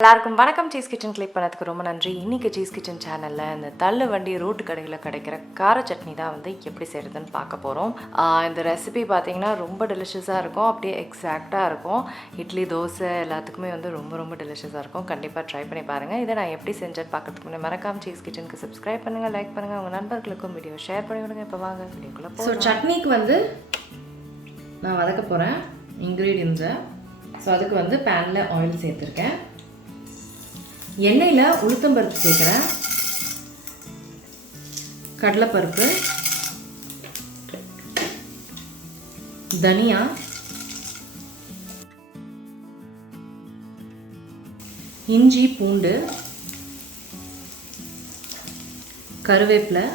எல்லாருக்கும் வணக்கம். Cheese kitchen click பண்ணதுக்கு ரொம்ப நன்றி. இன்றைக்கி சீஸ் கிச்சன் சேனலில் இந்த தள்ளு வண்டி ரோட்டு கடையில் கிடைக்கிற கார சட்னி தான் எப்படி செய்கிறதுன்னு பார்க்க போகிறோம். இந்த ரெசிபி பார்த்திங்கன்னா ரொம்ப டெலிஷியஸாக இருக்கும். அப்படியே எக்ஸாக்டாக இருக்கும். இட்லி தோசை எல்லாத்துக்குமே ரொம்ப டெலிஷியஸாக இருக்கும். கண்டிப்பாக ட்ரை பண்ணி பாருங்கள். இதை நான் எப்படி செஞ்சேன்னு பார்க்கறதுக்கு முன்னே மறக்காம சீஸ் கிச்சனுக்கு சப்ஸ்கிரைப் பண்ணுங்கள், லைக் பண்ணுங்கள், உங்கள் நண்பர்களுக்கும் வீடியோ ஷேர் பண்ணி விடுங்க. இப்போ வாங்க வீடியோக்குள்ளே போகிறோம். ஸோ சட்னிக்கு நான் வதக்க போகிறேன் இன்க்ரீடியன்ஸை. ஸோ அதுக்கு பேனில் ஆயில் சேர்த்துருக்கேன். எண்ணெயில் உளுத்தம்பருப்பு சேர்க்குறேன், கடலைப்பருப்பு, தனியா, இஞ்சி பூண்டு, கருவேப்பிலை,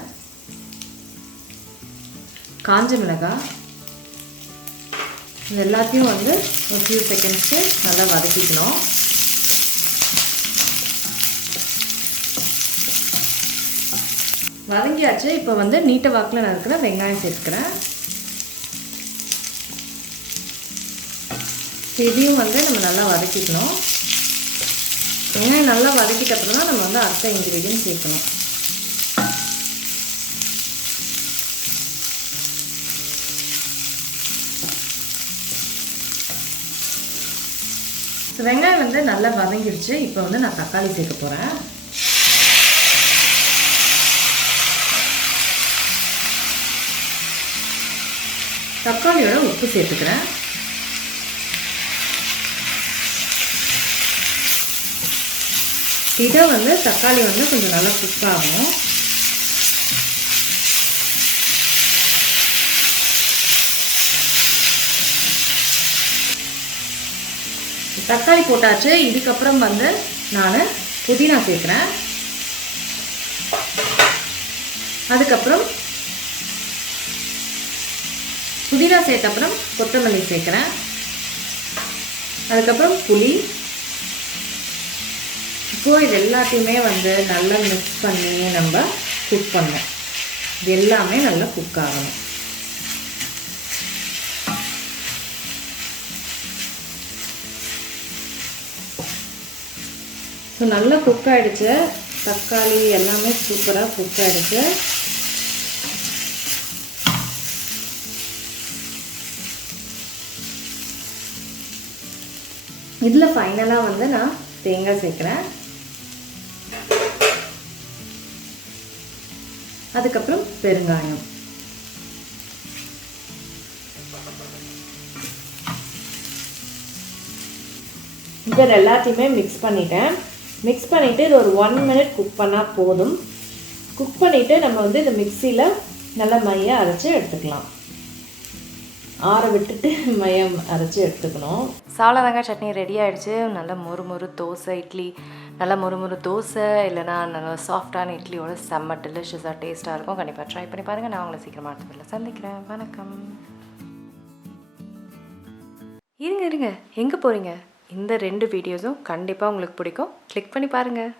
காஞ்ச மிளகாய், இது எல்லாத்தையும் ஒரு ஃபியூ செகண்ட்ஸ்க்கு நல்லா வதக்கிக்கணும். வதங்கியாச்சு. இப்போ நீட்ட வாக்கில் நான் இருக்கிற வெங்காயம் சேர்த்துக்கிறேன். இதையும் நம்ம நல்லா வதக்கிக்கணும். வெங்காயம் நல்லா வதக்கிட்ட அப்புறம் தான் நம்ம அடுத்த இன்க்ரீடியன்ட் சேர்க்கணும். ஸோ வெங்காயம் நல்லா வதங்கிடுச்சு. இப்போ நான் தக்காளி சேர்க்க போகிறேன். தக்காளியோட உப்பு சேர்த்துக்கிறேன். இதை தக்காளி கொஞ்சம் நல்லா குக் ஆகும். தக்காளி போட்டாச்சு. இதுக்கப்புறம் நான் புதினா சேர்க்குறேன். அதுக்கப்புறம் புதினா சேர்த்த அப்புறம் கொத்தமல்லி சேர்க்குறேன். அதுக்கப்புறம் புளி. இப்போது இது எல்லாத்தையுமே நல்லா மிக்ஸ் பண்ணி நம்ம குக் பண்ணணும். இது எல்லாமே நல்லா குக் ஆகணும். ஸோ நல்லா குக் ஆகிடுச்சு. தக்காளி எல்லாமே சூப்பராக குக் ஆகிடுச்சு. இதில் ஃபைனலாக நான் தேங்காய் சேர்க்குறேன். அதுக்கப்புறம் பெருங்காயம். இதை எல்லாத்தையுமே மிக்ஸ் பண்ணிட்டேன். மிக்ஸ் பண்ணிவிட்டு இது ஒரு 1 மினிட் குக் பண்ணால் போதும். குக் பண்ணிவிட்டு நம்ம இந்த மிக்சியில் நல்லா மையை அரைச்சி எடுத்துக்கலாம். ஆற விட்டுட்டு மையம் அரைச்சி எடுத்துக்கணும். சாலதாங்க சட்னி ரெடி ஆகிடுச்சு. நல்லா மொறு தோசை, இட்லி, நல்லா மொறு தோசை இல்லைனா நல்லா சாஃப்டான இட்லியோட செம்ம டெலிஷியஸாக டேஸ்ட்டாக இருக்கும். கண்டிப்பாக ட்ரை பண்ணி பாருங்கள். நான் உங்களை சீக்கிரமாக அடுத்த சந்திக்கிறேன். வணக்கம். இருங்க எங்கே போகிறீங்க? இந்த 2 வீடியோஸும் கண்டிப்பாக உங்களுக்கு பிடிக்கும். கிளிக் பண்ணி பாருங்கள்.